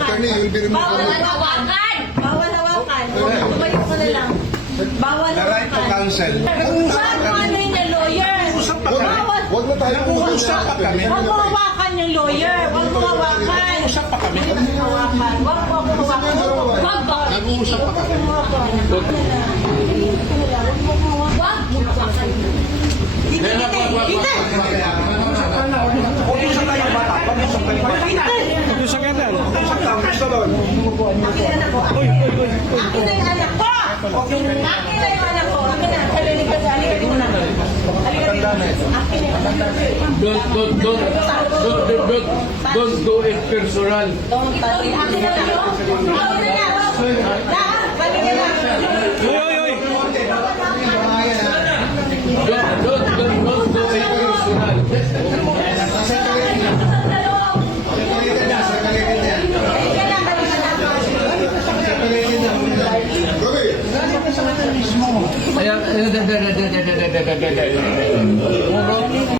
Attorney, you will be removed. Bawal hawakan! Bawal hawakan. Tumayo ka na lang. Bawal The right to hawakan. counsel. Huwag mo ano yun yung lawyer. Usap pa kami. Bawal. Huwag na tayo Nag-uusap pa kami. Huwag mo hawakan yung lawyer. Huwag mo hawakan. Usap pa kami. Huwag mo hawakan. Huwag mo hawakan. Huwag ba? Nag-uusap pa kami. Huwag mo hawakan. Dito, dito. Dito. Pag-usap tayo bata. Pag-usap tayo bata. Pag-usap ka dyan. Pag-usap tayo. Gusto doon. Akin na anak ko. Akin na yung anak ko. Akin na yung anak ko. Akin na. Halika dito muna. Halika dito. Akin na yung anak ko. Don't do it personal. Don't touch it. Akin na lang. Akin na lang. Lahat. Balik ka lang. Oy, oy, oy. Don't do it personal. Robbie! Ayan.